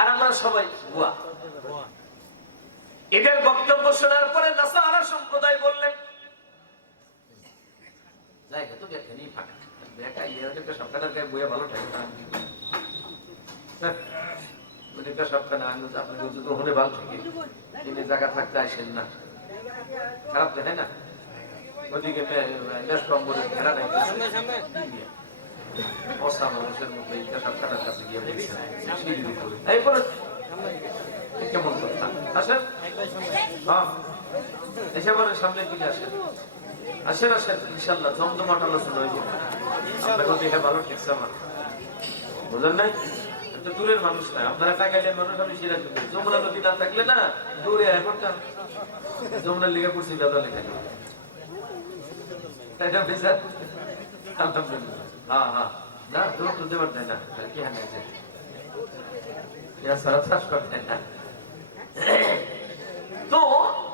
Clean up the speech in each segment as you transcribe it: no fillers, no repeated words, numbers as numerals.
আর আমরা সবাই ভুয়া। এদের বক্তব্য শোনার পরে নাসারা সম্প্রদায় বললেন, জায়গা তো দেখেনি ফাঁকা, দেখা ইয়ে সবখানের গায়ে বইয়া ভালো থাকে না, সবখানে আপনাকে যদি ওখানে ভালো থাকে তিনি জায়গা থাকতে আসেন না, খারাপ দেখে না। ওদিকে ঘেরা নাই, অসা মানুষের মধ্যে সবখানের কাছে গিয়ে কেমন কথা আসেন, হ্যাঁ এসে বলে সামনে দিকে আসেন, আসেন আসেন, ইনশাল্লাহ জমজমাট আলোচনা হয়ে যাবে। আপনাকে দেখে ভালো ঠেকছে আমার, বুঝলেন নাই? দূরের মানুষ না, আপনারা টাকাইলের মানুষ, আমি সেরা যুগে যমুনা নদী না থাকলে না দূরে এখনটা যমুনার লিগে পড়ছি দাদা লেখা, আলহামদুলিল্লাহ। হ্যাঁ হ্যাঁ না দূর তুলতে পারতেন না, কি হান আছে না। তো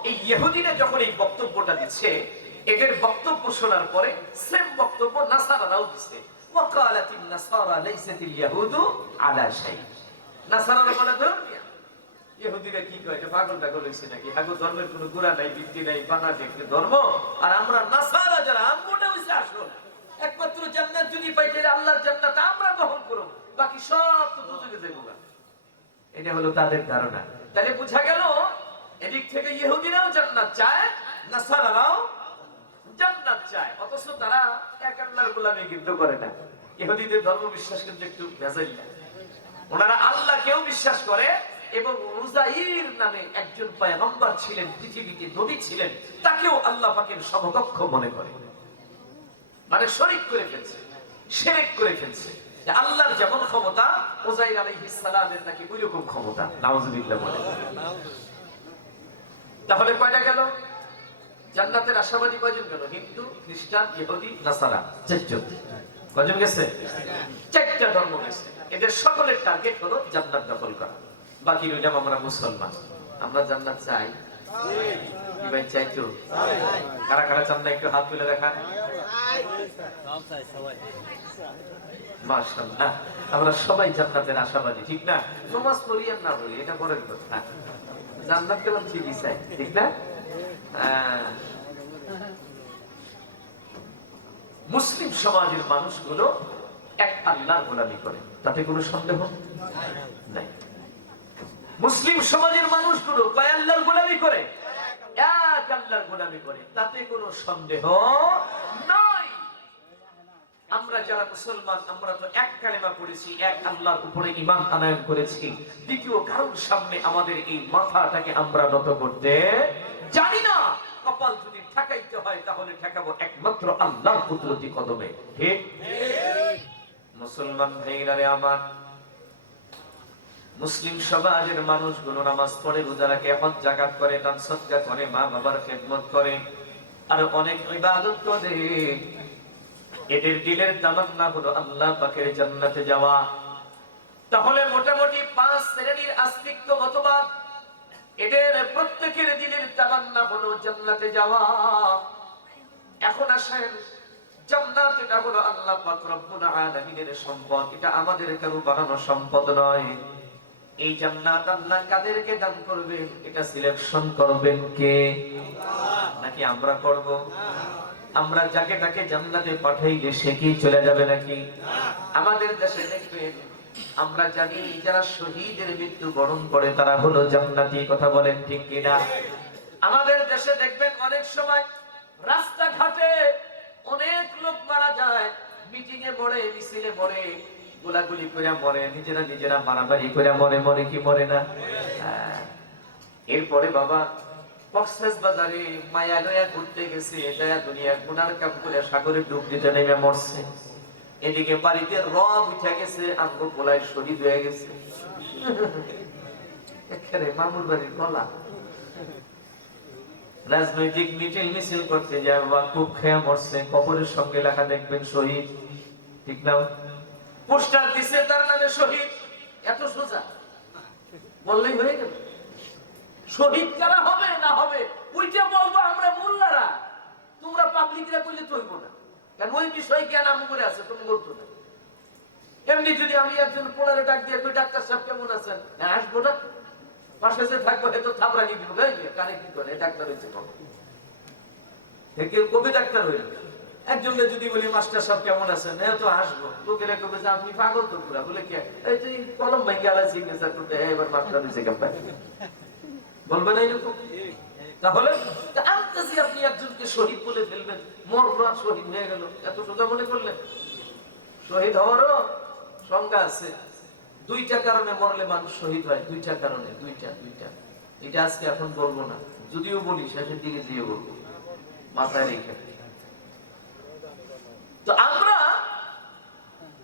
এই ইহুদিরা যখন এই বক্তব্যটা দিচ্ছে, এদের বক্তব্য শোনার পরে সেম বক্তব্য নাসারারাও দিচ্ছে। ওয়াকালাতিন নাসারা লাইসাতিল ইয়াহুদু আলা শাই। নাসারারা বলে ধর্মীয়, ইহুদিরা কি কয় এটা পাগল টাগল হইছে নাকি, হাগো ধর্মের কোনো গোড়া নাই ভিত্তি নাই, বানা দেখতে ধর্ম। আর আমরা নাসারা যারা, আমরাটা হইছে আসল, একমাত্র জান্নাত যদি পাইতে আল্লাহর জান্নাত আমরা গ্রহণ করব, বাকি সব তো দুজনে যাইব। এটা হলো তাদের ধারণা। তাহলে বোঝা গেল এদিক থেকে ইহুদিরাও জান্নাত চায়, নাসারারাও জান্নাত চায়, অথচ তারা এক আল্লাহর গোলামি কিন্তু করে না। ইহুদিদের ধর্ম বিশ্বাস কিন্তু একটু ভেজাইল। ওনারা আল্লাহকেও বিশ্বাস করে এবং উযাইর নামে একজন পয়গম্বর ছিলেন, পৃথিবীতে নবী ছিলেন, তাকেও আল্লাহ পাকের সমকক্ষ মনে করে, মানে শরীক করে ফেলছে, শিরক করে ফেলছে। আল্লাহর যেমন ক্ষমতা উযাইর আলাইহিস সালামের নাকি ওইরকম ক্ষমতা, নাউযুবিল্লাহ বলে। তাহলে কয়টা গেল? জান্নাতের আশাবাদী কয়জন গেল? হিন্দু, খ্রিস্টান, ইহুদি, নাসারা, চারজন। কয়জন গেছে? চারটা ধর্ম গেছে। এদের সকলের টার্গেট হলো জান্নাত দখল করা। বাকি রইলাম আমরা মুসলমান। আমরা জান্নাত চাই, কি ভাই চাই তো? কারা কারা চান না একটু হাত তুলে দেখান। মাশাআল্লাহ, আমরা সবাই জান্নাতের আশাবাদী, ঠিক না? নামাজ পড়ি আর না পড়ি এটা পরের কথা, জান্নাত কেমন ঠিকই চাই, ঠিক না? মুসলিম সমাজের মানুষগুলো এক আল্লাহর গোলামি করে, তাতে কোনো সন্দেহ নাই। মুসলিম সমাজের মানুষগুলো কয় আল্লাহর গোলামি করে, এক আল্লাহর গোলামি করে, তাতে কোনো সন্দেহ নাই। আমরা যারা মুসলমান, আমরা তো এক কালেমা পড়েছি, এক আল্লাহর উপরে ঈমান আনয়ন করেছি। দ্বিতীয় কারোর সামনে আমাদের এই মাথাটাকে আমরা নত করতে জানি না। কপাল যদি ঠেকাইতে হয় তাহলে ঠেকাবো একমাত্র আল্লাহর কুদরতি কদমে, ঠিক? মুসলমান ভাইরা রে আমার, মুসলিম সমাজের মানুষগুলো নামাজ পড়ে, রোজা রাখে, হজ যাকাত করে, দান সদকা করে, মা বাবার খেদমত করে, আর অনেক ইবাদত করে। এদের দিলের তামান্না হলো আল্লাহ পাকের জান্নাতে যাওয়া। তাহলে মোটামুটি 5 শ্রেণীর আস্তিক্য মতবাদ, এদের প্রত্যেকের দিলের তামান্না হলো জান্নাতে যাওয়া। এখন আসেন, জান্নাত এটা হলো আল্লাহ পাক রব্বুল আলামিনের সম্পদ, এটা আমাদের কারো বানানো সম্পদ নয়। এই জান্নাত আল্লাহ কাদেরকে দান করবেন এটা সিলেকশন করবেন কে? আল্লাহ। নাকি আমরা করব? আমরা যাকে তাকে জান্নাতে পাঠাইলে সে কি চলে যাবে নাকি? আমাদের দেশে দেখবেন, আমরা জানি যারা শহীদের মৃত্যু বরণ করে তারা হলো জান্নাতি, কথা বলেন ঠিক কিনা? আমাদের দেশে দেখবেন অনেক সময় রাস্তাঘাটে অনেক লোক মারা যায়, মিটিং এ মরে, মিছিলে মরে, গোলাগুলি করে মরে, নিজেরা মারামারি করে মরে, মরে কি মরে না? এরপরে বাবা কক্সবাজারে মায়া লয়া ঘুরতে গেছে, এটা দুনিয়া গুনার কাম করে সাগরে ডুব দিতে নেমে মরছে। এদিকে বাড়িতে রব উঠে গেছে, আঙ্গুল গোলায় শহীদ হয়ে গেছে। এখানে মামুর বাড়ির গলা। রাজনৈতিক মিছিল মিছিল করতে যায় বাবা, খুব খেয়া মরছে, কবরের সঙ্গে লেখা দেখবেন শহীদ, ঠিক না? পোস্টার দিছে তার নামে শহীদ, এত সোজা বললেই হয়ে গেল। শহীদ কারা হবে না হবে ওইটা বলবো আমরা মোল্লারা, তোমরা পাবলিকরা কইলে তো হইব না, কারণ ওই বিষয়ে জ্ঞান আমার করে আছে, তুমি করতো না। এমনি যদি আমি একজন পোলারে ডাক দিয়ে কই ডাক্তার সাহেব কেমন আছেন, আসবো না, পাশে যে থাকবো এত থাপড়ানি দিব, কানে কি করে ডাক্তার হয়েছে কবে, কেউ কবে ডাক্তার হইল। একজনকে যদি বলি মাস্টার সাহেব কেমন আছেন, এ তো আসবো, লোকেরা কবে যে আপনি পাগল তো পুরা, বলে কি এই তুই কলম ভেঙে আলা সিগনেচার করতে এবার মাস্টার হয়েছে কেমন বলবে না এরকম। তাহলে আনতেছি আপনি একজনকে শহীদ বলে ফেলবেন, মরলো আর শহীদ হয়ে গেল, এত সোজা মনে করলেন? শহীদ হওয়ারও সংজ্ঞা আছে। দুইটা কারণে মরলে মানুষ শহীদ হয়, দুইটা কারণে, দুইটা। এটা আজকে এখন বলবো না, যদিও বলি শেষের দিকে দিয়ে বলবো, মাথায় রেখে। তো আমরা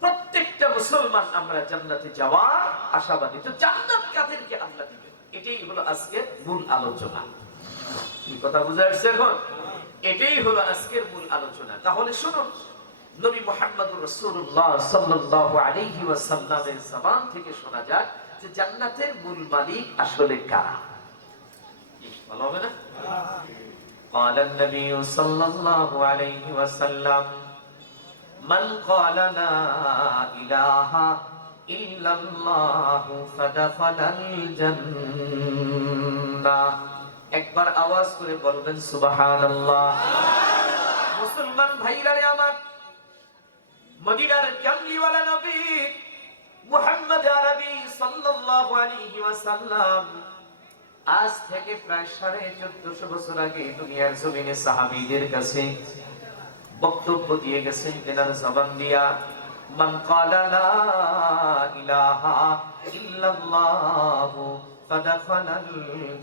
প্রত্যেকটা মুসলমান আমরা জান্নাতে যাওয়ার আশাবাদী। তো জান্নাত কাদেরকে আল্লাহ দিবেন, এটাই হলো আজকের মূল আলোচনা। কি কথা বুঝা যাচ্ছে এখন? এটাই হলো আজকের মূল আলোচনা। তাহলে শুনুন, নবী মুহাম্মদুর রাসূলুল্লাহ সাল্লাল্লাহু আলাইহি ওয়াসাল্লামের জবান থেকে শোনা যাক যে জান্নাতের মূল মালিক আসলে কারা। ভালো হবে না? قال النبي صلى الله عليه وسلم من قال لا إله إلا الله فدخل الجنة। একবার আওয়াজ করে বলবেন সুবহানাল্লাহ। মুসলমান ভাইরা আমার, মদিনার কামলিওয়ালা নবী মুহাম্মদ আরবি সাল্লাল্লাহু আলাইহি ওয়াসাল্লাম আজ থেকে প্রায় 1450 বছর আগে দুনিয়ার জমিনে সাহাবীদের কাছে বক্তব্য দিয়ে গেছেন তেনার জবান দিয়া, মান ক্বালা লা ইলাহা ইল্লাল্লাহ ফাদাখালাল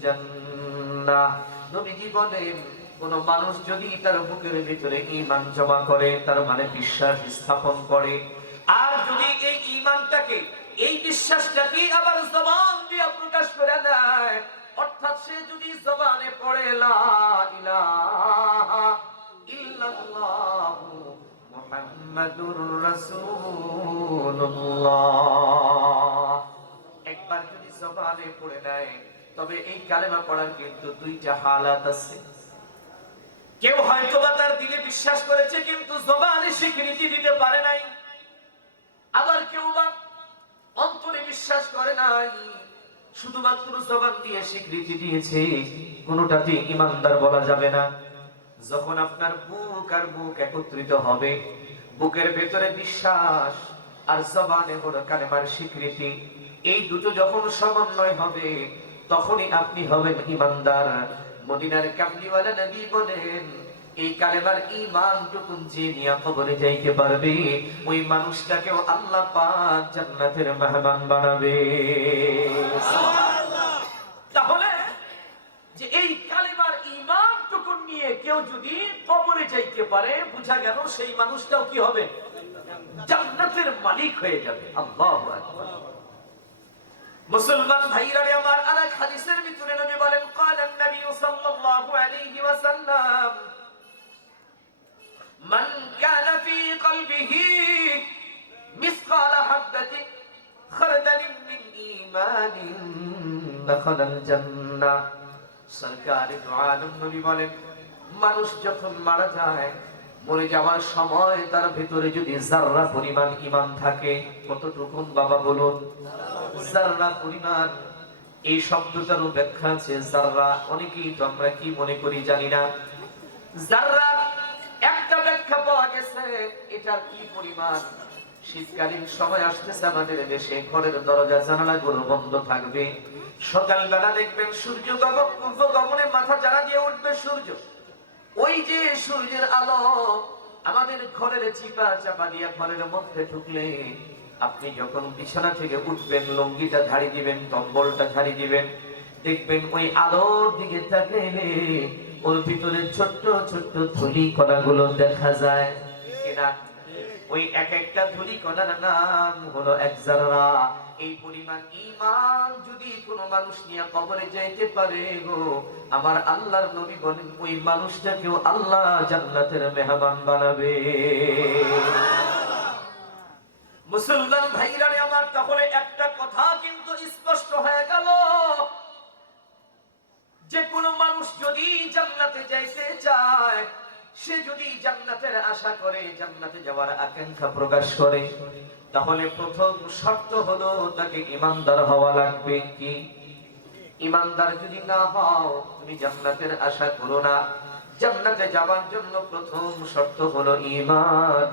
জান্নাহ। নবীজি বলেন, কোন মানুষ যদি তার বুকের ভিতরে ঈমান জমা করে, তার মানে বিশ্বাস স্থাপন করে, আর যদি এই ঈমানটাকে, এই বিশ্বাসটাকে আবার জবান দিয়ে প্রকাশ করে দেয়, অর্থাৎ সে যদি জবানে পড়ে লা ইলাহা ইল্লাল্লাহ মুহাম্মাদুর রাসূলুল্লাহ, একবার যদি জবানে পড়ে নেয়, তবে এই কালেমা পড়ার কিন্তু দুইটা হালাত আছে। কেউ হয়তো বা তার দিলে বিশ্বাস করেছে কিন্তু জবানে স্বীকৃতি দিতে পারে নাই, আবার কেউ বা অন্তরে বিশ্বাস করে নাই, শুধুমাত্র জবান দিয়ে স্বীকৃতি দিয়েছে, কোনটাতে ইমানদার বলা যাবে না। যখন আপনার বুক আর বুক একত্রিত হবে, বুকের ভেতরে বিশ্বাস আর জবানে হলো কালেমার স্বীকৃতি, এই দুটো যখন সমন্বয় হবে, তখনই আপনি হবেন ইমানদার। মদিনার কামলিওয়ালা নবী বলেন, এই কালেমার ঈমানটুকু যে নিয়ে কবরে যাইতে পারবে, ওই মানুষটাকেও আল্লাহ পাক জান্নাতের মেহমান বানাবে। সুবহানাল্লাহ। তাহলে যে এই কালেমার ঈমানটুকু নিয়ে কেউ যদি কবরে যাইতে পারে, বুঝা গেল সেই মানুষটাও কি হবে? জান্নাতের মালিক হয়ে যাবে। আল্লাহু আকবার। মুসলমান ভাইরা আমার, আরেক হাদিসের ভিতরে নবী বলেন, ক্বালান নবী সাল্লাল্লাহু আলাইহি ওয়াসাল্লাম, মান কানা ফি কলবিহি মিসকালা হাববাতিন খারদালিন মিন ঈমানিন দাখালাল জান্নাহ। সরকারে দু আলম নবী বলেন, মানুষ যখন মারা যায়, মরে যাওয়ার সময় তার ভিতরে যদি যাররা পরিমাণ ঈমান থাকে, কতটুকু বাবা বলুন? যাররা পরিমাণ। এই শব্দটারও ব্যাখ্যা আছে, যাররা। অনেকেই তো আমরা কি মনে করি জানি না। যাররা একটা ব্যাখ্যা পাওয়া গেছে, এটা কি পরিমাণ? শীতকালীন সময় আসতেছে আমাদের দেশে, ঘরের দরজা জানালাগুলো বন্ধ থাকবে, সকালবেলা দেখবেন সূর্য গগনে মাথা চারা দিয়ে উঠবে সূর্য, ওই যে সূর্যের আলো আমাদের ঘরের চিপা চাপা দিয়ে ঘরের মধ্যে ঢুকলে, আপনি যখন বিছানা থেকে উঠবেন, লুঙ্গিটা ঝাড়ি দিবেন, কম্বলটা ঝাড়ি দিবেন, দেখবেন ওই আলোর দিকে তাকাইলে ওর ভিতরে ছোট্ট ছোট্ট ধূলি কণাগুলো দেখা যায় কিনা? ওই এক একটা ধূলি কণার নাম হলো এক যাররা। এই পরিমাণ ঈমান যদি কোনো মানুষ নিয়ে কবরে যাইতে পারে গো, আমার আল্লাহর নবী বলেন, ওই মানুষটাকেও আল্লাহ জান্নাতের মেহমান বানাবে। মুসলমান ভাইরা আমার, তাহলে একটা কথা কিন্তু স্পষ্ট হয়ে গেল, যে কোনো মানুষ যদি জান্নাতে যাইতে চায়, সে যদি জান্নাতের আশা করে, জান্নাতে যাওয়ার আকাঙ্ক্ষা প্রকাশ করে, তাহলে প্রথম শর্ত হলো তাকে ঈমানদার হওয়া লাগবে। কি? ঈমানদার যদি না হও, তুমি জান্নাতের আশা করো না। জান্নাতে যাওয়ার জন্য প্রথম শর্ত হলো ঈমান।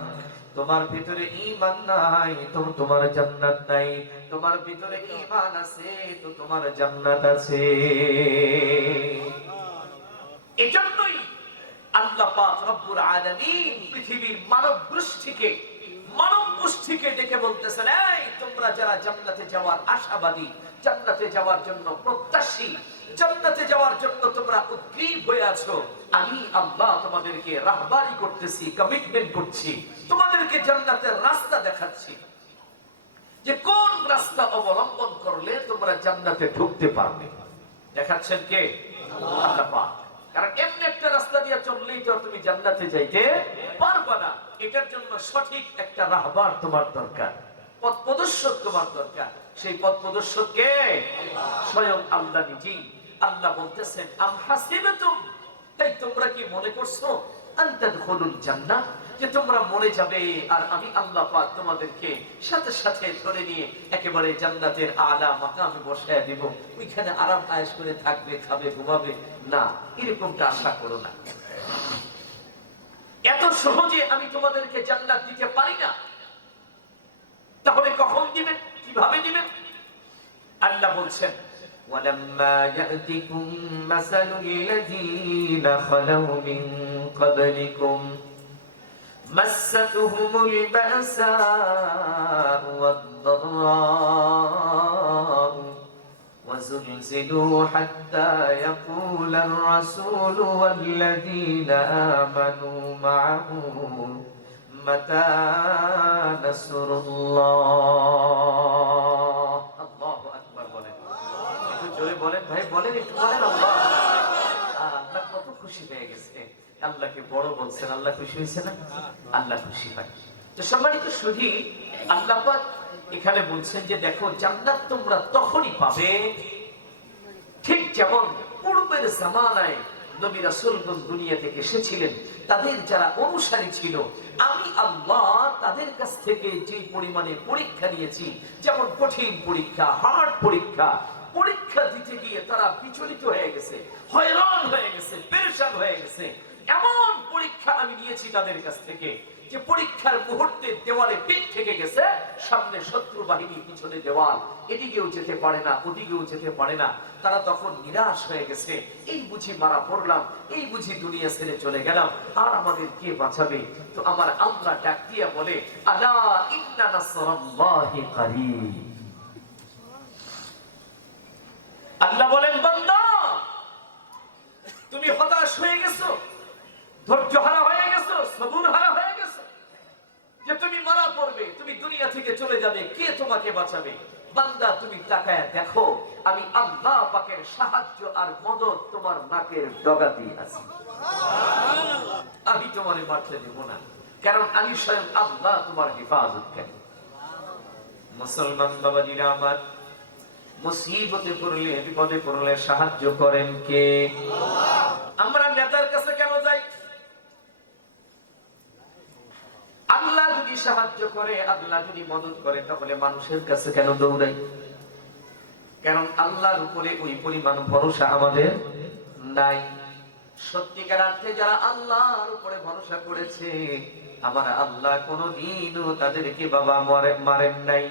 তোমার ভিতরে ঈমান নাই তো তোমার জান্নাত নাই, তোমার ভিতরে ঈমান আছে তো তোমার জান্নাত আছে। এজন্যই আল্লাহ পাক রব্বুল আলামিন পৃথিবীর মানব গোষ্ঠীকে ডেকে বলতেছেন, এই তোমরা যারা জান্নাতে যাওয়ার আশাবাদী, জান্নাতে যাওয়ার জন্য প্রত্যাশী, জান্নাতে যাওয়ার জন্য তোমরা উদ্গ্রীব হয়ে আছো, আমি আল্লাহ তোমাদেরকে রাহবারি করতেছি, কমিটমেন্ট করছি, তোমাদেরকে জান্নাতের রাস্তা দেখাচ্ছি, যে কোন রাস্তা অবলম্বন করলে তোমরা জান্নাতে ঢুকতে পারবে। দেখাচ্ছেন কে? আল্লাহ পাক। কারণ এমনি একটা রাস্তা দিয়ে চললেই তো তুমি জান্নাতে যাইতে পারবে না। এটার জন্য সঠিক একটা রাহবার তোমার দরকার, পথ প্রদর্শক তোমার দরকার। সেই পথ প্রদর্শক কে? স্বয়ং আল্লাহ নিজেই। আল্লাহ বলতেছেন, আম হাসিবতুম, তাই তোমরা কি মনে করছো আনতাদখুলুল জান্নাহ, যে তোমরা মরে যাবে আর আমি আল্লাহ পাক তোমাদেরকে সাথে সাথে ধরে নিয়ে একেবারে জান্নাতের আলা মাকামে বসায় দেব, ওইখানে আরাম আয়েশ করে থাকবে, খাবে, ঘুমাবে? না, এরকমটা আশা করো না। এত সহজে আমি তোমাদেরকে জান্নাত দিতে পারি না। তাহলে কখন দিবেন, কিভাবে দিবেন? আল্লাহ বলছেন, ওয়ালাম্মা ইয়াতিকুম মাসালুল লাযীনা খালাউ মিন ক্বাবলিকুম মাসাতুহুমুল বাসাউ ওয়াদ-দাররাউ وزلزلوا حتى يقول الرسول والذين آمنوا معه متى نصر الله الله أكبر বলেন একটু জোরে বলেন ভাই, বলেন একটু, বলেন আল্লাহ। আল্লাহ কত খুশি হয়ে গেছে, আল্লাহকে বড় বলছেন, আল্লাহ খুশি হয়েছে না? আল্লাহ খুশি হয়। তো সম্মানিত সুধী, আল্লাহ পাক এখানে বলছেন যে দেখো, জান্নাত তোমরা তখনই পাবে ঠিক যেমন পূর্বের জামানায় নবী রাসূলগণ দুনিয়া থেকে এসেছিলেন, তাদের যারা অনুসারী ছিল, আমি আল্লাহ তাদের কাছ থেকে যে পরিমাণে পরীক্ষা নিয়েছি, যেমন কঠিন পরীক্ষা, হার্ড পরীক্ষা, পরীক্ষা দিতে গিয়ে তারা বিচলিত হয়ে গেছে, হয়রান হয়ে গেছে, পেরেশান হয়ে গেছে, এমন পরীক্ষা আমি নিয়েছি তাদের কাছ থেকে যে পরীক্ষার মুহূর্তে দেওয়ালে পিঠ থেকে গেছে, সামনে শত্রু বাহিনী, পিছনে দেওয়াল, এদিকেও যেতে পারে না, ওদিকেও যেতে পারে না। তারা তখন নিরাশ হয়ে গেছে, এই বুঝি মারা পড়লাম, এই বুঝি দুনিয়া ছেড়ে চলে গেলাম, আর আমাদের কে বাঁচাবে? তো আমার আল্লাহ ডাক দিয়া বলে, আলা ইন্না নাসরাল্লাহি কারীব। আল্লাহ বলেন, বান্দা তুমি হতাশ হয়ে গেছো, ধৈর্য হারা হয়ে গেছো, সবুর হারা হয়ে গেছো, যে তুমি মারা পড়বে, তুমি দুনিয়া থেকে চলে যাবে, কে তোমাকে বাঁচাবে? বান্দা তুমি তাকায় দেখো, আমি আল্লাহ পাকের সাহায্য আর মদদ তোমার নাকের ডগাতেই আছে। আমি তোমারে মারতে দেব না, কারণ আমি স্বয়ং আল্লাহ তোমার হেফাজতকারী। মুসলমান বাবাজিরা আমার, মুসিবতে পড়লে, বিপদে পড়লে সাহায্য করেন কে? আমরা নেতার কাছে কেন যাই? আল্লাহ যদি সাহায্য করে, আল্লাহ যদি মদত করে, তাহলে মানুষের কাছে কেন দৌড়াই? কারণ আল্লাহর উপরে ওই পরিমাণ ভরসা আমাদের নাই। সত্যিকার অর্থে যারা আল্লাহর উপরে ভরসা করেছে, আমার আল্লাহ কোনদিনও তাদেরকে বাবা মারেন নাই,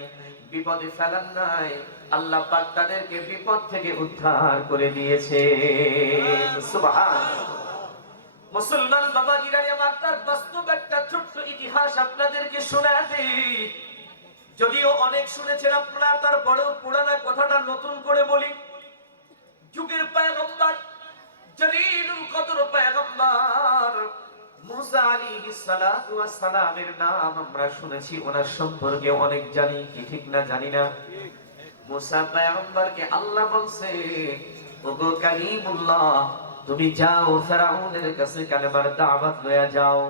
বিপদে ফেলান নাই। আল্লাহ পাক তাদেরকে বিপদ থেকে উদ্ধার করে দিয়েছে। সুবহানাল্লাহ। মুসলমান বাবাজিরা আমার, তার বাস্তব একটা ছোট্ট ইতিহাস আপনাদেরকে শোনায় দিই। যদিও অনেক শুনেছেন আপনারা, তারপরেও পুরানা কথাটা নতুন করে বলি। যুগের পয়গম্বর, জলিলুল কদর পয়গম্বর মুসা আলাইহিস সালাতু ওয়াস সালামের নাম আমরা শুনেছি, ওনার সম্পর্কে অনেক জানি, কি ঠিক না জানি না। মুসা পয়গম্বরকে আল্লাহ বলছে, ওগো কালিমুল্লাহ, তুমি যাও ফেরাউনের কাছে কালেমার দাওয়াত লয়ে যাও।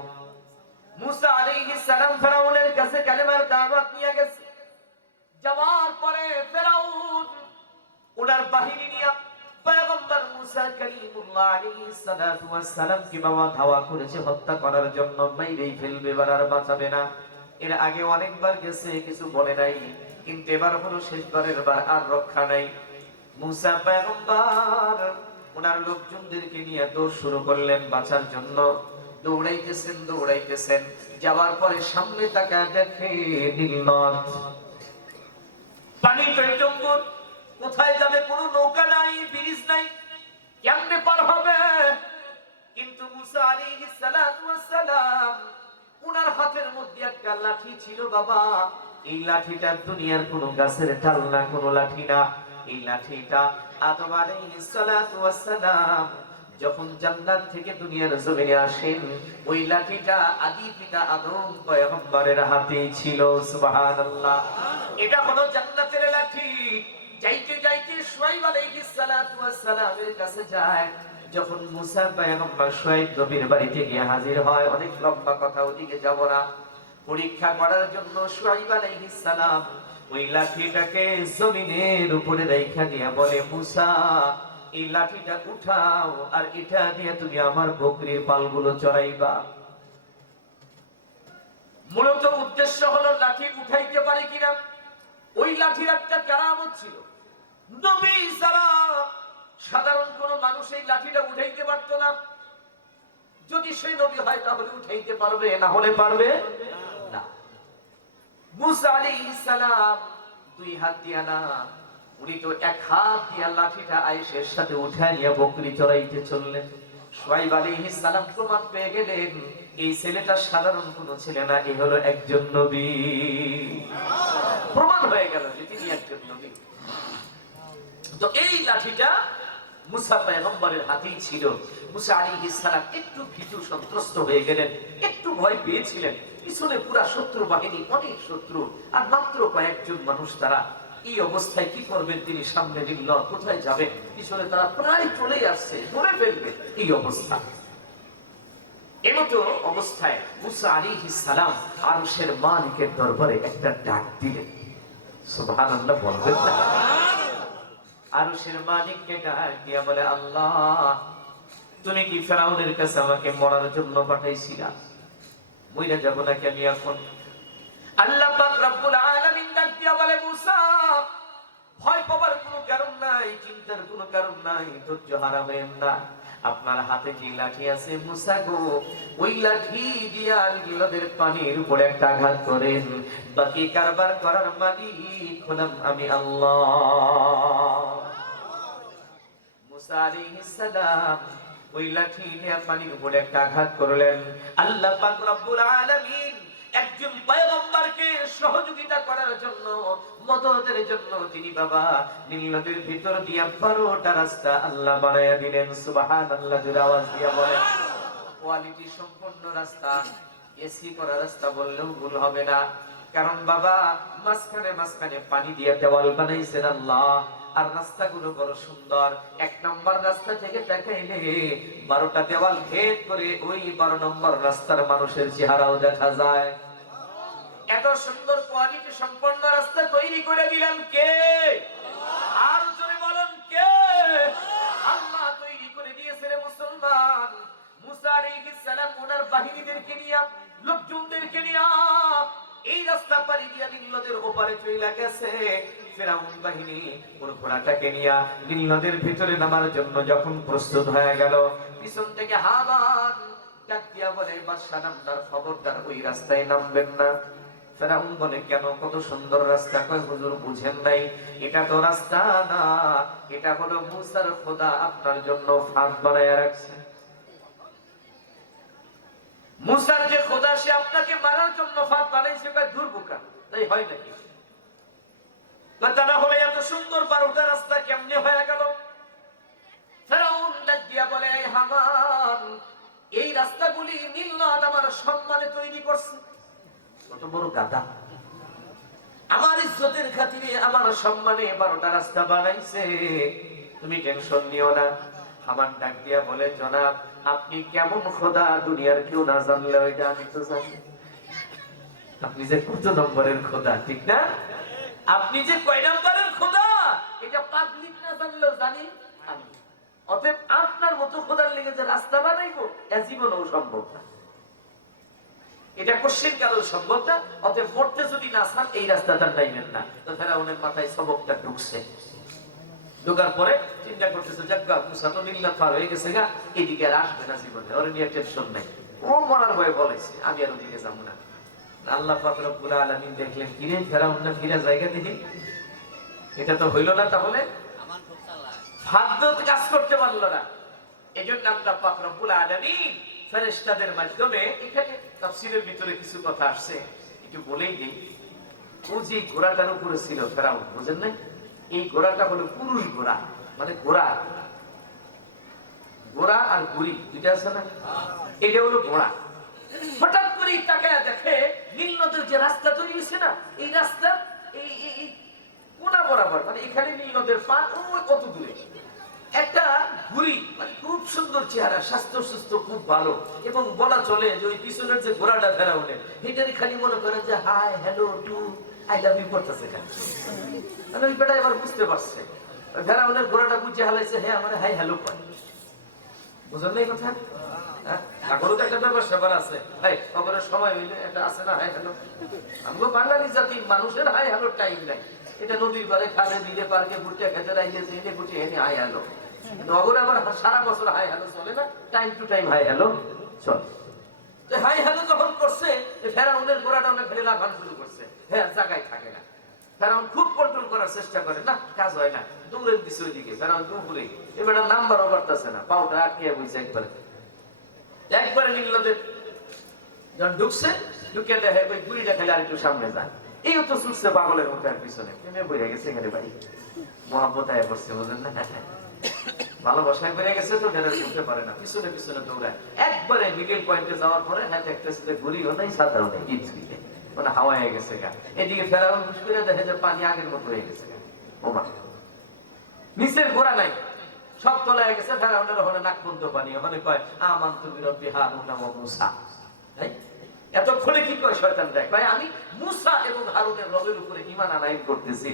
মুসা আলাইহিস সালাম ফেরাউনের কাছে কালেমার দাওয়াত নিয়ে গেছে। যাওয়ার পরে ফেরাউন ওনার বাহিনী নিয়ে পয়গম্বর মুসা মুসা কালিমুল্লাহ আলাইহিস সালাতু ওয়াস সালাম কি বাবা ধাওয়া করেছে হত্যা করার জন্য, মেরেই ফেলবে, এবার আর বাঁচাবে না। এর আগে অনেকবার গেছে, কিছু বলে নাই, কিন্তু এবার হলো শেষবারের বার, আর রক্ষা নাই। মুসা পয়গম্বর ওনার লোকজনদেরকে নিয়ে দৌড় শুরু করলেন বাঁচার জন্য। দৌড়াইতেছেন, যাওয়ার পরে সামনে তাকায় দেখে নীল নদ, পানি টইটম্বুর, কোথায় যাবে, কোনো নৌকা নাই, ব্রিজ নাই, কেমনে পার হবে? কিন্তু মুসা আলাইহিস সালাতু ওয়াস সালাম উনার হাতের মধ্যে একটা লাঠি ছিল বাবা। এই লাঠিটা দুনিয়ার কোনো গাছের ডাল না, কোনো লাঠি না। এই লাঠিটা আদম আলাইহিস সালাতু ওয়াস সালাম যখন জান্নাত থেকে দুনিয়ার জমিনে আসেন, ওই লাঠিটা আদি পিতা আদম পয়গম্বরের হাতেই ছিল। সুবহানাল্লাহ। এটা হলো জান্নাতের লাঠি। যাইতে যাইতে শুআয়ব আলাইহিস সালাতু ওয়াস সালামের কাছে যায়। যখন মুসা পয়গম্বর শুআয়ব নবীর বাড়িতে গিয়ে হাজির হয়, অনেক লম্বা কথা, ওদিকে যাব না। পরীক্ষা করার জন্য শুআয়ব আলাইহিস সালাম ওই লাঠিটাকে জমিনের উপরে রাইখা দিয়া বলে, মুসা এই লাঠিটা উঠাও, আর এটা দিয়ে তুমি আমার বকরির পালগুলো চড়াইবা। মূলত উদ্দেশ্য হলো লাঠি উঠাইতে পারে কিনা। ওই লাঠির একটা কেরামত ছিল। নবী সালাম সাধারণ কোন মানুষ এই লাঠিটা উঠাইতে পারতো না। যদি সেই নবী হয় তাহলে উঠাইতে পারবে, না হলে পারবে না। মুসা আলাইহিস সালাম দুই হাত দিয়া না, উনি তো এক হাত দিয়া লাঠিটা আয়েশের সাথে উঠায় নিয়ে বকরি চড়াইতে চললেন। শুআয়ব আলাইহিস সালাম প্রমাণ পেয়ে গেলেন এই ছেলেটা সাধারণ কোন ছেলে না, এ হলো একজন নবী। প্রমাণ হয়ে গেল যে তিনি একজন নবী। তো এই লাঠিটা মুসা পয়গম্বরের হাতেই ছিল। মুসা আলাইহিস সালাম একটু ভীতু সন্ত্রস্ত হয়ে গেলেন, একটু ভয় পেয়েছিলেন। পিছনে পুরা শত্রু বাহিনী, অনেক শত্রু, আর মাত্র কয়েকজন মানুষ। তারা এই অবস্থায় কি করবেন? তিনি সামনে নীল, কোথায় যাবেন? পিছনে তারা প্রায় চলে আসছে, ধরে ফেলবে, এই অবস্থা। এমতো অবস্থায় মুসা আলাইহিস সালাম আরশের মালিকের দরবারে একটা ডাক দিলেন। সুবহানাল্লাহ বলবেন না? আরশের মালিককে ডাক দিয়া বলে, আল্লাহ তুমি কি ফেরাউনের কাছে আমাকে মরার জন্য পাঠাইছিলা? মইরা যাব নাকি আমি এখন? আল্লাহ পাক রব্বুল আলামিন ডাক দিয়া বলে, মুসা ভয় পাওয়ার কোনো কারণ নাই, চিন্তার কোনো কারণ নাই, ধৈর্য হারাবেন না। আপনার হাতে যে লাঠি আছে মুসা গো, ওই লাঠি দিয়া নীলনদের পানির উপরে একটা আঘাত করেন। বাকি কারবার করার মালিক হলাম আমি আল্লাহ। মুসা আলাইহিস সালাম ওই লাঠি নিয়ে পানির উপরে একটা আঘাত করলেন। আল্লাহ পাক রব্বুল আলামিন একজন পয়গম্বরকে সহযোগিতা করার জন্য, মদদের জন্য তিনি বাবা নীল নদীর ভিতর দিয়া 12টা রাস্তা আল্লাহ বানায়া দিলেন। সুবহানাল্লাহ। জোরে আওয়াজ দিয়া বলেন। কোয়ালিটি সম্পন্ন রাস্তা, এসি করা রাস্তা বললেও ভুল হবে না। কারণ বাবা মাঝখানে মাঝখানে পানি দিয়ে দেওয়াল বানাইছেন আল্লাহ। আর রাস্তাগুলো বড় সুন্দর। 1 নম্বর রাস্তা থেকে দেখাইলে 12টা দেওয়াল ভেদ করে ওই 12 নম্বর রাস্তার মানুষের চেহারাও দেখা যায়। এত সুন্দর কোয়ালিটি সম্পন্ন রাস্তা তৈরি করে দিলেন কে? আর জোরে বলেন কে? আল্লাহ তৈরি করে দিয়েছে রে মুসলমান। মুসা আলাইহিস সালাম ওনার বাহিনীদেরকে নিয়ে, লোকজনদেরকে নিয়ে এই রাস্তা পাড়ি দিয়া নীল নদের ওপারে চলে গেছে। ফিরাউন বাহিনী ওর ঘোড়াটাকে নিয়ে নীল নদের ভিতরে নামার জন্য যখন প্রস্তুত হয়ে গেল, পিছন থেকে হামান ডাক দিয়া বলে, বাদশা নামদার খবরদার ওই রাস্তায় নামবেন না। ফিরাউন বলে, কেন? কত সুন্দর রাস্তা। কয়, হুজুর বুঝেন নাই, এটা তো রাস্তা না, এটা হলো মুসার খোদা আপনার জন্য ফাঁদ বানায়া রাখছে। মুসার যে খোদা সে আপনাকে মারার জন্য ফাঁদ বানাইছে। কয়, দূর বোকা, তাই হয় নাকি? তা না হলে এত সুন্দর 12টা রাস্তা কেমনে হয়ে গেল? ফেরাউন ডাক দিয়া বলে, এই হামান, এই রাস্তাগুলি নীল নদ আমার সম্মানে তৈরি করছে। কত বড় গাধা! আমার ইজ্জতের খাতিরে, আমার সম্মানে 12টা রাস্তা বানাইছে, তুমি টেনশন নিও না। হামান ডাক দিয়া বলে, জনাব আপনি কেমন খোদা দুনিয়ার কেউ না জানলে ওইটা আমি তো জানি। আপনি যে কত নম্বরের খোদা, ঠিক না? আপনি যে কয় নম্বরের খোদা এটা পাবলিক না জানলেও জানি আমি। অত অতএব আপনার মতো খোদার লেগে যে রাস্তা বানাইবো জীবনেও সম্ভব না, এটা কোশ্চেন কালেও সম্ভব না। অতএব মরতে যদি না চান এই রাস্তাটা নাইবেন না। তো ফেরাউনের মাথায় সবকটা ঢুকছে, ঢোকার পরে চিন্তা করতেছে যাজ্ঞা মুসা তো মিল্লাত পার হয়ে গেছে গা, এদিকে আর আসবে না জীবনে, ওর নিয়ে টেনশন নাই, ও মরার ভয়ে বলেছে আমি আর ওদিকে যাবো না। আল্লাহ পাক রব্বুল আলামিন দেখলেন কিরে ফেরাউন না ফিরা জায়গা দেখি, এটা তো হইল না, তাহলে ভাগ্য কাজ করতে পারলো না। এজন্য আল্লাহ পাক রব্বুল আলামিন ফেরেশতাদের মাধ্যমে এখানে তাফসীরের ভিতরে কিছু কথা আসছে, একটু বলেই দিই। ও যে ঘোড়াটার উপরে ছিল ফেরাউন, বুঝেন নাই, এই ঘোড়াটা হলো পুরুষ ঘোড়া, মানে ঘোড়া, ঘোড়া আর বুড়ি দুইটা আছে না, এটা হলো ঘোড়া। হঠাৎ করে তাকায় দেখে নীল নদের যে রাস্তা তৈরি হয়েছে না, এই রাস্তা এই কোনা বরাবর, মানে এখানে নীল নদের পার ওই কত দূরে একটা বুড়ি, মানে খুব সুন্দর চেহারা, স্বাস্থ্য সুস্থ খুব ভালো, এবং বলা চলে যে ওই পিছনের যে ঘোড়াটা ফেরাউনের, এটারই খালি মনে করেন যে hi hello to I love you করতেছে। মানে ওই বেটা এবার বুঝতে পারছে ফেরাউনের ঘোড়াটা বুঝে হালাইছে, হ্যাঁ আমার হাই হ্যালো করে, বুঝলেন এই কথা? এখনো তো একটা ব্যাপার স্যাপার আছে, ভাই খবরের সময় হইলে একটা আছে না হাই হ্যালো। আমগো বাঙালি জাতি মানুষের হাই হ্যালো টাইম নাই, এটা নদীর পারে খালে বিলে পার্কে ভুট্টা খেতে রাইলেছে, এনে বুঝে এনে হাই হ্যালো। নগরে আবার সারা বছর হাই হ্যালো চলে না, time to time hi hello চলে। হাই হ্যালো যখন করছে ফেরাউনের ঘোড়াটা অনেক ফেলে লাফান শুরু করছে, হ্যাঁ জায়গায় থাকে না। ফেরাউন খুব কন্ট্রোল করার চেষ্টা করে, না কাজ হয় না, দৌড়ে দিছে ওইদিকে, ফেরাউন দৌড়ে এবার নাম্বারও করতেছে না, পাউটা আটকে বুঝছে একবারে নীলদের যখন ঢুকছে, ঢুকে দেখে ওই বুড়িটা খেলে আর একটু সামনে যায়, এই তো ছুটছে পাগলের মতো আর পিছনে, প্রেমে বইয়া গেছে এখানে ভাই, মহাব্বত আয় পড়ছে, বুঝলেন না, ভালোবাসায় বেড়ে গেছে তো বুঝতে পারে না, পিছনে পিছনে দৌড়ায়, একবারে মিডিল পয়েন্টে যাওয়ার পরে হ্যাঁ একটা ঘুরিও নাই সাঁতারও নেই, ইটকে মানে হাওয়া হয়ে গেছে গা। এদিকে ফেরাউন মুশকিলে দেখে যে পানি আগের মতো হয়ে গেছে গা, ওমা নিচের ঘোড়া নাই, সব তলায় গেছে। ফেরাউনের ওখানে নাক বন্ধ পানি, ওখানে কয় আমানতু বিরাব্বি হারুন ওয়া মূসা। এতক্ষণে কি কয় শয়তান, দেখ ভাই আমি মূসা এবং হারুনের রবের উপরে ঈমান আনয়ন করতেছি।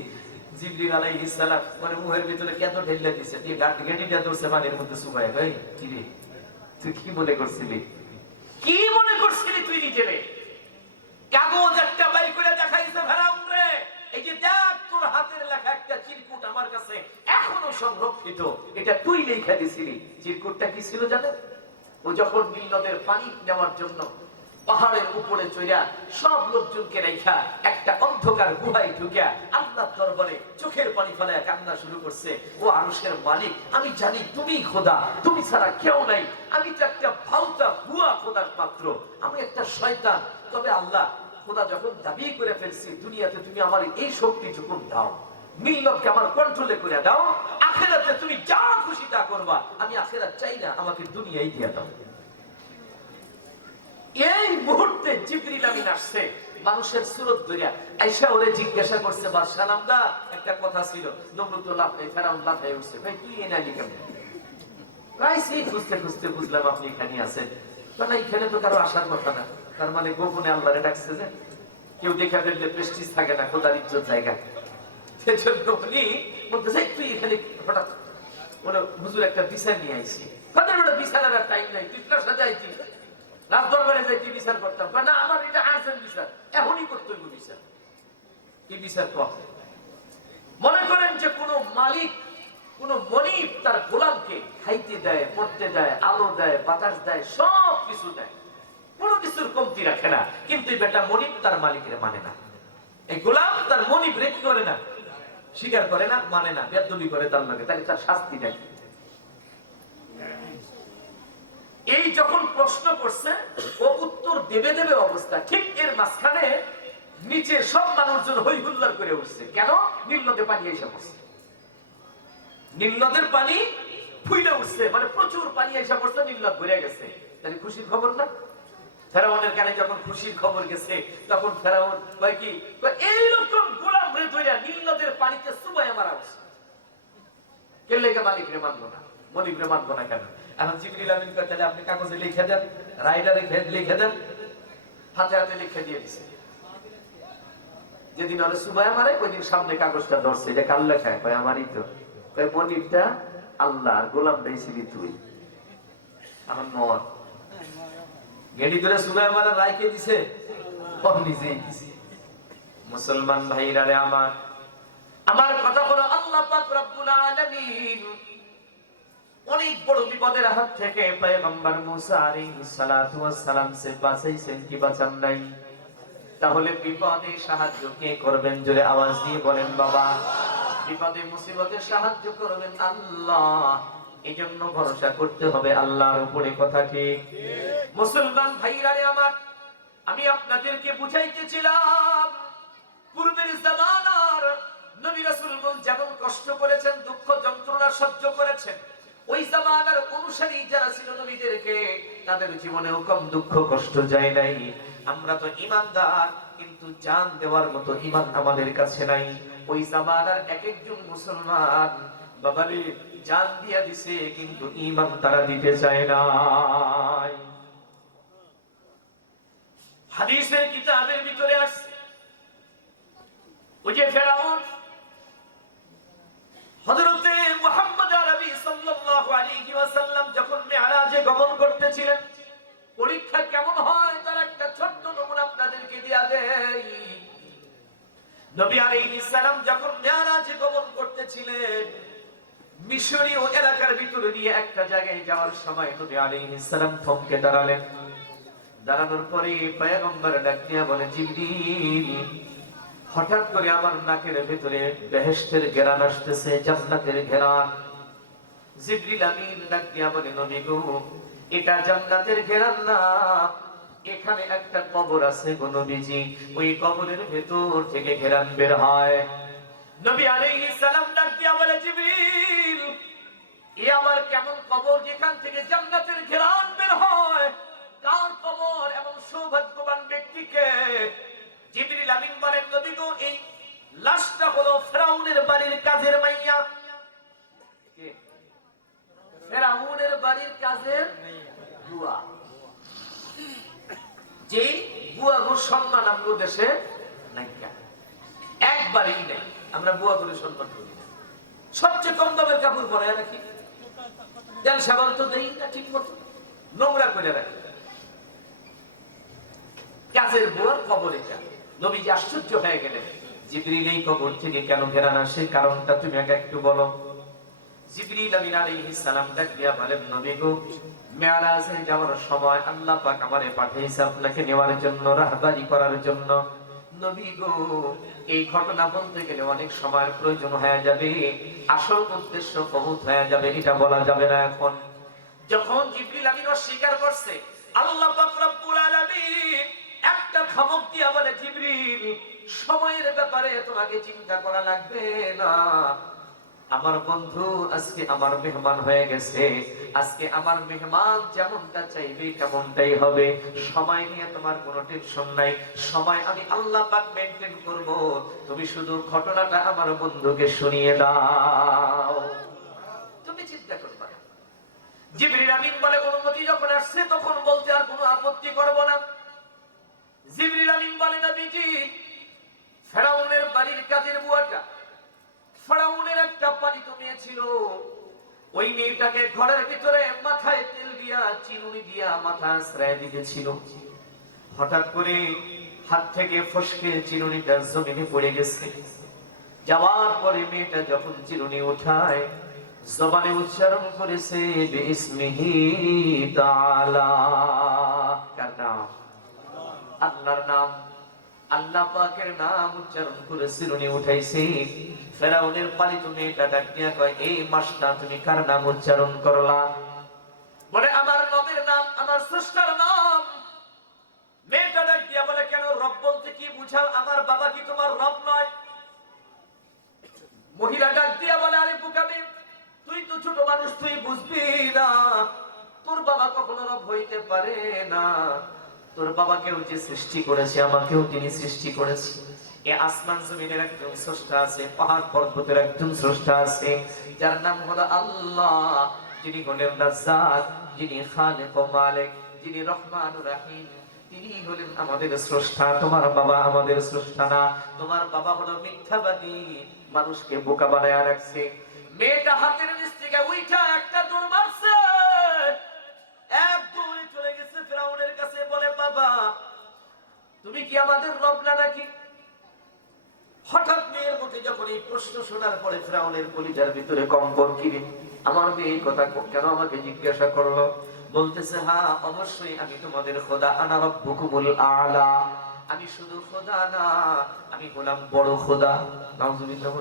জিবরিল আলাইহিস সালাম মানে মুহের ভিতরে কত ঢেলে দিয়েছে, দিয়ে গাড়িটা ধরছে পানির মধ্যে চুবায়, ভাই কি রে তুই কি মনে করছিলি, কি মনে করছিলি তুই নিজেরে? কাগজ একটা বাইর করে দেখাইছে ফেরাউন রে, এই যে দেখ তোর হাতের লেখা একটা চিরকুট আমার কাছে এখনো সংরক্ষিত, এটা তুই লিখে দিছিলি। চিরকুটটা কি ছিল জানেন? ও যখন নীল নদের পানি নেওয়ার জন্য পাহাড়ের উপরে চড়া সব লোকজনকে রেখা একটা অন্ধকার গুহায় ঢুকিয়া আল্লাহর দরবারে চোখের পানি ফেলায় কান্না শুরু করছে, ও আরশের মালিক আমি জানি তুমি খোদা, তুমি ছাড়া কেউ নাই, আমি তো একটা ভাউতা ভুয়া খোদার পাত্র, আমি একটা শয়তান, তবে আল্লাহ খোদা যখন দাবি করে ফেলছি দুনিয়াতে তুমি আমার এই শক্তিটুকু দাও, মিল্লতকে আমার কন্ট্রোলে করে দাও, আখিরাতে তুমি যা খুশি তা করবা, আমি আখিরাত চাই না, আমাকে দুনিয়াই দিয়ে দাও। এই মুহূর্তে জিবরিল আমিন আসছে মানুষের সুরত ধরিয়া, আয়েশা ওরে জিজ্ঞাসা করছে বাদশা নামদা একটা কথা ছিল, নমরুদ লাফায় ফেরাউন লাফায় উঠছে, ভাই তুই এনালি কেমন? রাইছি খুঁজতে খুঁজতে বুঝলাম আপনি এখানে আছেন, মানে এখানে তো কারো আসার কথা না, তার মানে গোপনে আল্লাহরে ডাকছে, যে কেউ দেখা ফেললে প্রেস্টিজ থাকে না, খোদার ইজ্জত জায়গা, সেজন্য উনি বলতেছে তুই এখানে হঠাৎ বলে হুজুর একটা বিচার নিয়ে আইছি, কথা বলে বিচারের টাইম নাই, তুই সাথে আইছি রাত দরবারে যাই কি বিচার করতাম, না আমার এটা আছেন বিচার এখনই করতে হইব বিচার। কি বিচার কর? মনে করেন যে কোন মালিক কোন মনিব তার গোলামকে খাইতে দেয়, পড়তে দেয়, আলো দেয়, বাতাস দেয়, সব কিছু দেয়, কোনো কিছুর কমতি রাখে না, কিন্তু বেটা মনিব তার মালিকের মানে না, এই গোলাম তার মনিব রেখে করে না, স্বীকার করে না, মানে না, বেদবি করে তার লাগে, তাহলে তার শাস্তি দেয়। এই যখন প্রশ্ন করছে ও উত্তর দেবে দেবে অবস্থা, ঠিক এর মাঝখানে নিচে সব মানুষজন হই হুল্লার করে উঠছে, কেন? নীল নদে পানি এসে পড়ছে, নীল নদের পানি ফুইলে উঠছে, মানে প্রচুর পানি এসে পড়ছে, নীল নদ ভরে গেছে, তাহলে খুশির খবর না? ফেরাউনের কানে যখন খুশির খবর গেছে তখন ফেরাউন কয় কি, এইরকম গোলাম রে ধইরা নীল নদের পানিতে চুবাইয়া মারা উঠছে, কে লেগে মালিক রে মানবো না, মনিব রে মানবো না কেন? এখন জিবরিল আমিন কয় তাহলে আপনি কাগজে লিখে দেন, রাইডারে লিখে দেন, হাতে হাতে লিখে দিয়ে দিছে। যেদিন ওরে সুবাইয়া মারে ওই দিন সামনে কাগজটা ধরছে, এটা কার লেখা? কয় আমারই তো। কয় মনিবটা আল্লাহর গোলাম দিয়েছিলি তুই, আমার মর গেড়ি ধরে সুগায় আমার রায়কে দিছে, নিজেই দিছে। মুসলমান ভাইরা রে আমার কথা হলো আল্লাহ পাক রব্বুল আলামিন অনেক বড় বিপদের হাত থেকে পয়গম্বর মুসা আলাইহিস সালাতু ওয়াস সালাম সে বাঁচাইছেন কি বাঁচান নাই? তাহলে বিপদে সাহায্য কে করবেন? জোরে আওয়াজ দিয়ে বলেন বাবা। বিপদে মুসিবতে সাহায্য করবেন আল্লাহ। এজন্য ভরসা করতে হবে আল্লাহর উপরে, কথা ঠিক? মুসলমান ভাইরা রে আমি আপনাদেরকে বুঝাইতেছিলাম পূর্বের জামানার নবী রাসূলগণ যেমন কষ্ট করেছেন, দুঃখ যন্ত্রণা সহ্য করেছেন, ওই জামানার অনুসারী যারা ছিল নবীদেরকে তাদের জীবনেও কম দুঃখ কষ্ট যায় নাই। আমরা তো ঈমানদার, কিন্তু জান দেওয়ার মতো ঈমান আমাদের কাছে নাই। ওই জামানার এক একজন মুসলমান বাবারে জান দিয়া দিছে, কিন্তু ঈমান তারা দিতে চায় না। হাদিসের কিতাবের ভিতরে আসছে ওই যে ফেরাউন হযরতে মুহাম্মদ আরবি সাল্লাল্লাহু আলাইহি ওয়াসাল্লাম যখন মিরাজে গমন করতেছিলেন, পরীক্ষা কেমন হয় তার একটা ছোট্ট নমুনা আপনাদেরকে দিয়া দেই। নবী আলাইহিস সালাম যখন মিরাজে গমন করতেছিলেন, মিশরীয় এলাকার ভিতরে দিয়ে একটা জায়গায় যাওয়ার সময় নবী আলাইহিস সালাম থমকে দাঁড়ালেন। দাঁড়ানোর পরে পয়গম্বর ডাক দিয়া বলে, জিবরিল, হঠাৎ করে আমার নাকের ভেতরে বেহেশতের ঘেরান আসতেছে, জান্নাতের ঘেরান। জিবরিল আমিন ডাক দিয়া বলে, নবী গো, এটা জান্নাতের ঘেরান না, এখানে একটা কবর আছে গো নবীজি, ওই কবরের ভেতর থেকে ঘেরান বের হয়। নবী আলাইহিস সালাম ডাক দিয়া বলে, জিবরিল, এ আবার কেমন কবর যেখান থেকে জান্নাতের ঘেরান বের হয়? কার কবর? এবং সৌভাগ্যবান ব্যক্তিকে? জিবরিল আমিন বলেন, নবী গো, এই লাশটা হলো ফেরাউনের বাড়ির কাজের মাইয়া। কে? ফেরাউনের বাড়ির কাজের বুয়া। যে বুয়া গো সম্মান আমগো দেশে নাই, একবারই নাই। আমরা বুয়া করে সম্মান করি না। সবচেয়ে কম দামের কাপড় পরে রাখি, তেল সাবান তো দেই না ঠিক মতো, নোংরা করে রাখি। কাজের বুয়ার কবর এটা। নবীজি আশ্চর্য হয়ে গেলেন, জিবরিল, এই কবর থেকে কেন ঘেরান আসে? কারণটা তুমি আগে একটু বলো। জিবরিল আমিন আলাইহিস সালাম ডাক দিয়া বলেন, নবী গো, মিরাজে যাওয়ার সময় আল্লাহ পাক আমারে পাঠিয়েছে আপনাকে নেওয়ার জন্য, রাহবারি করার জন্য। নবী গো, এই ঘটনা বলতে গেলে অনেক সময়ের প্রয়োজন হয়ে যাবে, আসল উদ্দেশ্য কবুত হয়ে যাবে, এটা বলা যাবে না এখন। যখন জিবরিল আমিন অস্বীকার করছে, আল্লাহ পাক রব্বুল আলামিন একটা ধমক দিয়া বলে, জিবরিল, সময়ের ব্যাপারে তোমাকে চিন্তা করা লাগবে না। আমার বন্ধু আজকে আমার মেহমান হয়ে গেছে, আজকে আমার মেহমান যেমনটা চাইবে তেমনটাই হবে। সময় নিয়ে তোমার কোনো টেনশন নাই, সময় আমি আল্লাহ পাক মেইনটেইন করব। তুমি শুধু ঘটনাটা আমার বন্ধুকে শুনিয়ে দাও, তুমি চিন্তা করবে না। জিবরিল আমিন বলে, অনুমতি যখন আসছে তখন বলতে আর কোনো আপত্তি করব না। জিবরিল আমিন বলে, নবীজি, ফেরাউনের বাড়ির কাজের বুয়াটা, ফেরাউনের একটা পালিত মেয়ে ছিল, ওই মেয়েটাকে ঘরের ভিতরে মাথায় তেল দিয়া চিরুনি দিয়া মাথা আশ্রয় দিতেছিল। হঠাৎ করে হাত থেকে ফসকে চিরুনিটা জমিনে পড়ে গেছে। যাওয়ার পরে মেয়েটা যখন চিরুনি উঠায়, জবানে উচ্চারণ করেছে বিসমিহি তাআলা, কার নাম? আল্লাহর নাম। আল্লাহ পাকের নাম উচ্চারণ করে চিরুনি উঠাইছে। ফেরাউনের পালিত মেয়েটা ডাক দিয়া কয়, এই মাসটা তুমি কার নাম উচ্চারণ করলা? বলে, আমার রবের নাম, আমার স্রষ্টার নাম। মেয়েটা ডাক দিয়া বলে, কেন রব বলতে কি বুঝাও? আমার বাবা কি তোমার রব নয়? মহিলা ডাক দিয়া বলে, আরে বোকামি, তুই তো ছোট মানুষ, তুই বুঝবি না, তোর বাবা কখনো রব হইতে পারে না। তোর বাবাকেও যে সৃষ্টি করেছে, আমাকেও তিনি সৃষ্টি করেছে। এই আসমান জমিনের একজন স্রষ্টা আছে, পাহাড় পর্বতের একজন স্রষ্টা আছে, যার নাম হলো আল্লাহ। যিনি হলেন রাজ্জাক, যিনি খালিক ও মালিক, যিনি রহমানুর রহিম, তিনি হলেন আমাদের স্রষ্টা, তোমার বাবা আমাদের স্রষ্টা না। তোমার বাবা হলো মিথ্যাবাদী, মানুষকে বোকা বানায় রাখছে। মেয়েটা হাতের নিচ থেকে উইঠা একটা দৌড় মারছে, এক দৌড়ে চলে গেছে ফিরাউনের কাছে, বলে বাবা তুমি কি আমাদের রব না নাকি? হঠাৎ মেয়ের মুখে যখন এই প্রশ্ন শোনার পরে ফিরাউনের কলিজার ভিতরে কম্পন, কিরে আমার মেয়ে এই কথা কেন আমাকে জিজ্ঞাসা করলো? বলতেছে হ্যাঁ অবশ্যই আমি তোমাদের খোদা, আনা রব্বুকুমুল আলা, আমি শুধু খোদা না, আমি হলাম বড় খোদা। নাউজুবিল্লাহ।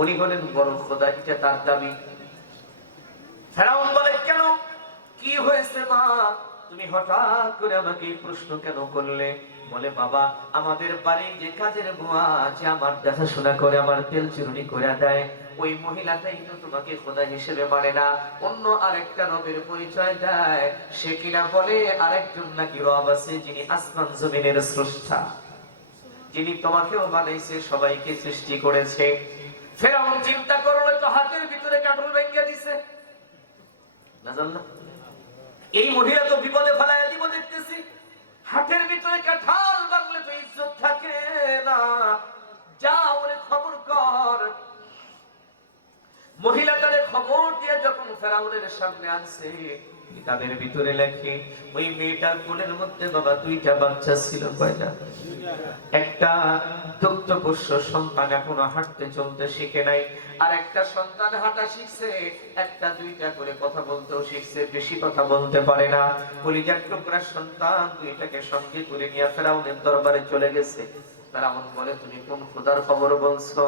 উনি হলেন বড় খোদা, এটা তার দাবি। ফেরাউন বলে কেন, কি হয়েছে মা, তুমি হঠাৎ করে আমাকে এই প্রশ্ন কেন করলে? বলে বাবা আমাদের বাড়ি যে কাজের বুয়া আছে, আমার দেখাশোনা করে, আমার তেল চিরুনি করে দেয়, ওই মহিলাটাই তো তোমাকে খোদা হিসেবে মানে না, অন্য আরেকটা রবের পরিচয় দেয়। সে কিনা বলে আরেকজন নাকি রব আছে, যিনি আসমান জমিনের স্রষ্টা, যিনি তোমাকেও বানাইছে, সবাইকে সৃষ্টি করেছে। ফেরাউন চিন্তা করলো তো হাতের ভিতরে কাটল ভেঙে দিছে, না জানলা এই মহিলা তো বিপদে ফেলাইয়া দিব দেখতেছি, হাটের ভিতরে কাঁঠাল বাংলে তো ইজ্জত থাকে না, যা ওরে খবর কর। মহিলাটারে খবর দিয়ে যখন ফেরাউনের সামনে আনছে, কিতাবের ভিতরে লেখে ওই মেয়েটার কোলের মধ্যে বাবা দুইটা বাচ্চা ছিল। কয়টা? একটা দুগ্ধপোষ্য সন্তান এখনো হাঁটতে চলতে শিখে নাই, আর একটা সন্তান হাঁটা শিখছে, একটা দুইটা করে কথা বলতেও শিখছে, বেশি কথা বলতে পারে না। কলিজার টুকরা সন্তান দুইটাকে সঙ্গে করে নিয়ে ফেরাউনের দরবারে চলে গেছে। ফেরাউন বলে তুমি কোন খোদার খবর বলছো?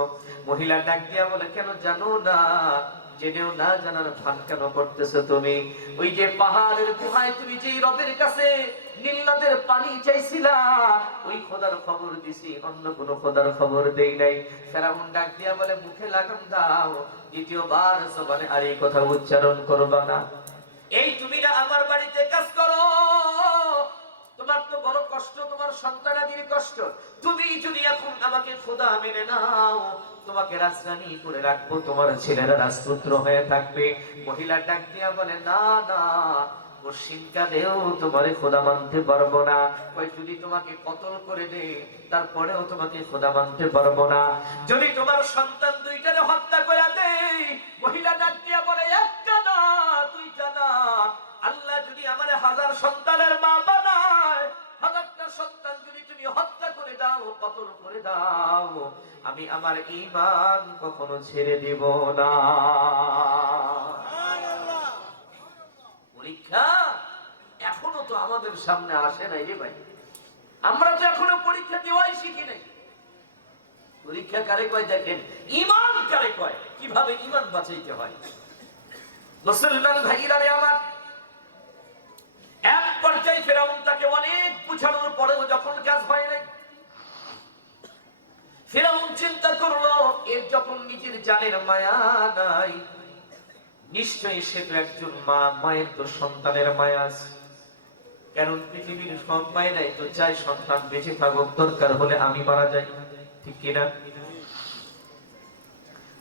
মহিলা ডাক দিয়া বলে কেন জানো না? জেনেও না জানার ভান কেন করতেছো তুমি? ওই যে পাহাড়ের গুহায় তুমি যেই রবের কাছে নীল নদের পানি চাইছিলা, ওই খোদার খবর দিছি, অন্য কোন খোদার খবর দেই নাই। ফেরাউন ডাক দিয়া বলে মুখে লাগাম দাও, দ্বিতীয়বার জবানে আর এই কথা উচ্চারণ করবা না। এই তুমি না আমার বাড়িতে কাজ করো, তোমার তো বড় কষ্ট, তোমার সন্তানাদির কষ্ট, তুমি যদি এখন আমাকে খোদা মেনে নাও, তোমাকে রাজরানী করে রাখবো, তোমার ছেলেরা রাজপুত্র হয়ে থাকবে। মহিলা ডাক দিয়া বলে না না, পশ্চিমকালেও তোমারে খোদা মানতে পারবো না, ওই যদি তোমাকে কতল করে দে তারপরেও তোমাকে খোদা মানতে পারবো না, যদি তোমার সন্তান দুইটারে হত্যা করে দে। মহিলা ডাক দিয়া বলে একটা না দুইটা না, আল্লাহ যদি আমার 1000 সন্তানের মা বানায়, 1000টা সন্তান যদি তুমি হত্যা করে দাও, কতল করে দাও, আমি আমার ঈমান কখনো ছেড়ে দেব না। পরীক্ষা এখনো তো আমাদের সামনে আসে নাই রে ভাই, আমরা তো এখনো পরীক্ষা দেওয়াই শিখি নাই। পরীক্ষা কারে কয় দেখেন, ঈমান কারে কয়, কিভাবে ঈমান বাঁচাইতে হয়। মুসলমান ভাইরা রে আমার, এক পর্যায়ে ফেরাউন তাকে অনেক বুঝানোর পরেও যখন কাজ হয় নাই, ফেরাউন চিন্তা করলো এর যখন নিজের জানের মায়া নাই, নিশ্চয়ই সে তো একজন মা, মায়ের তো সন্তানের মায়া আছে, কারণ পৃথিবীর সব মায়েরাই তো চাই সন্তান বেঁচে থাকুক, দরকার হলে আমি মারা যাই, ঠিক কিনা?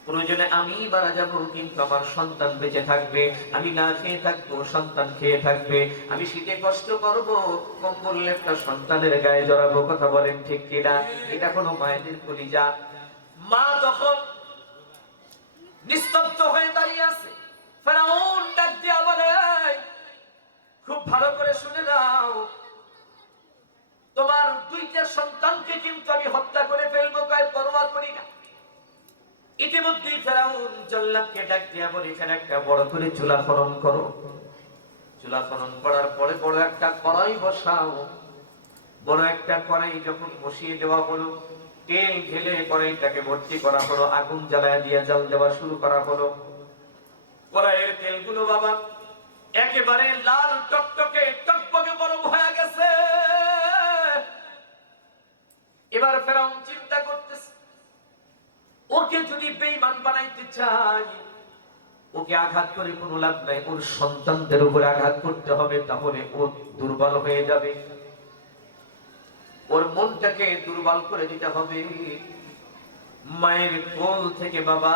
প্রয়োজনে আমি মারা যাবো কিন্তু আমার সন্তান বেঁচে থাকবে, আমি না খেয়ে থাকবো সন্তান খেয়ে থাকবে, আমি শীতে কষ্ট করবো, কম্বল একটা সন্তানের গায়ে জড়াবো, কথা বলেন ঠিক কিনা? এটা কোনো মায়েদের কলিজা। মা তখন নিস্তব্ধ হয়ে দাঁড়িয়ে আছে। ফেরাউন ডাক দিয়া বলে খুব ভালো করে শুনে নাও, তোমার দুইটা সন্তানকে কিন্তু আমি হত্যা করে ফেলবো, কয় পরোয়া করি না। ইতিমধ্যে ফেরাউন জল্লাদকে ডাক দিয়া বলে এখানে একটা বড় করে চুলা খনন করো, চুলা খনন করার পরে বড় একটা কড়াই বসাও। বড় একটা কড়াই যখন বসিয়ে দেওয়া হলো, তেল ঢেলে কড়াইটাকে ভর্তি করা হলো, আগুন জ্বালায় দিয়ে জাল দেওয়া শুরু করা হলো। কড়াইয়ের তেলগুলো বাবা একেবারে লাল টকটকে টকবকে গরম হয়ে গেছে। এবার ফেরাউন চিন্তা করতেছে, ওকে যদি বেঈমান বানাইতে চাই, ওকে আঘাত করে কোনো লাভ নাই, ওর সন্তানদের উপরে আঘাত করতে হবে, তাহলে ও দুর্বল হয়ে যাবে, ওর মনটাকে দুর্বল করে দিতে হবে। মায়ের কোল থেকে বাবা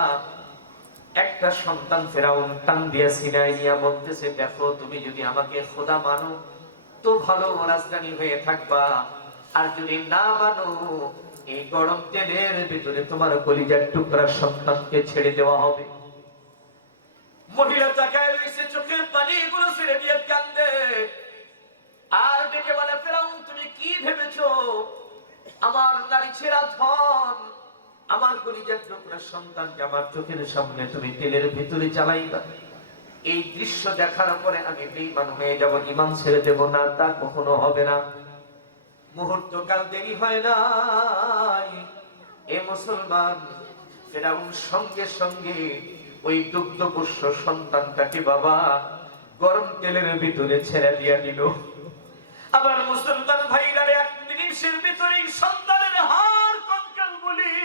একটা সন্তান ফেরাউন টান দিয়ে সিনাই নিয়ে বলতেছে দেখো তুমি যদি আমাকে খোদা মানো, তো ভালো রাজধানী হয়ে থাকবা। আর যদি না মানো, এই গরম তেলের ভিতরে তোমার কলিজার টুকরা সন্তানকে ছেড়ে দেওয়া হবে। মহিলা তাকায় রয়েছে, চোখের পানি গুলো ছেড়ে দিয়ে কান্দে, আর ডেকে বলে, ফেরাউন তুমি কি ভেবেছো আমার নারী ছেঁড়া ধন, আমার কলিজার টুকরা সন্তানকে আমার চোখের সামনে তুমি তেলের ভিতরে জ্বালাইবা? এই দৃশ্য দেখার পরে আমি বেঈমান হয়ে যাব, ঈমান ছেড়ে দেব না, তা কখনো হবে না। মুহূর্তকাল দেরি হয় নাই, এ মুসলমান, ফেরাউন সঙ্গে সঙ্গে ওই দুগ্ধপোষ্য সন্তানটাকে বাবা গরম তেলের ভিতরে ছেড়ে দিয়া দিল। আবার মুসলমান ভাইরারে এক মিনিটের ভিতরেই সন্তানের হাড় কঙ্কাল গুলি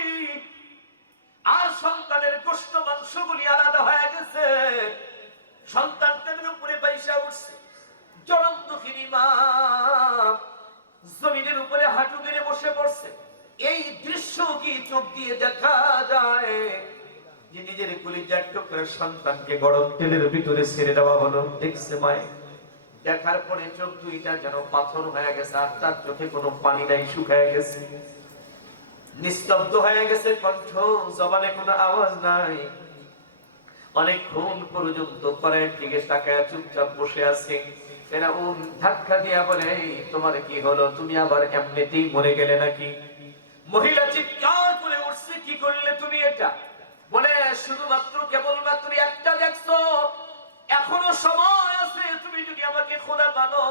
আর সন্তানের গোশত মাংসগুলি আলাদা হয়ে গেছে। সন্তানদের উপরে পয়সা উঠছে, জনম দুঃখিনী মা জমিনের উপরে হাঁটু গেড়ে বসে পড়ছে। এই দৃশ্য কি চোখ দিয়ে দেখা যায় যে নিজের কলিজার টুকরা সন্তানকে গরম তেলের ভিতরে ছেড়ে দেওয়া হলো? দেখছে মায়ে, দেখার পরে চোখ দুইটা যেন পাথর হয়ে গেছে, আর তার চোখে কোনো পানি নাই, শুকায় গেছে, নিস্তব্ধ হয়ে গেছে, কণ্ঠ জবানে কোনো আওয়াজ নাই। অনেকক্ষণ পর্যন্ত কড়াইয়ের দিকে তাকায় চুপচাপ বসে আছে। ফেরাউন ধাক্কা দিয়া বলে, তোমার কি হলো? তুমি আবার এমনিতেই মরে গেলে নাকি? মহিলা চিৎকার করে উঠছে, কি করলে তুমি এটা? বলে, শুধুমাত্র কেবলমাত্র একটা দেখছো, এখনো সময় আছে, তুমি যদি আমাকে খোদা মানো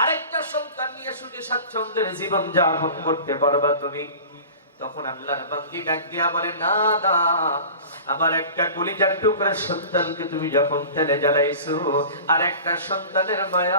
আরেকটা সন্তান নিয়ে সুখে স্বাচ্ছন্দ্যের জীবন যাপন করতে পারবা তুমি। তখন আল্লাহর বান্দী ডাক দিয়া বলে, না না, আমার একটা কলিজার টুকরা সন্তানকে তুমি যখন তেলে জ্বালাইছো, আর একটা সন্তানের মায়া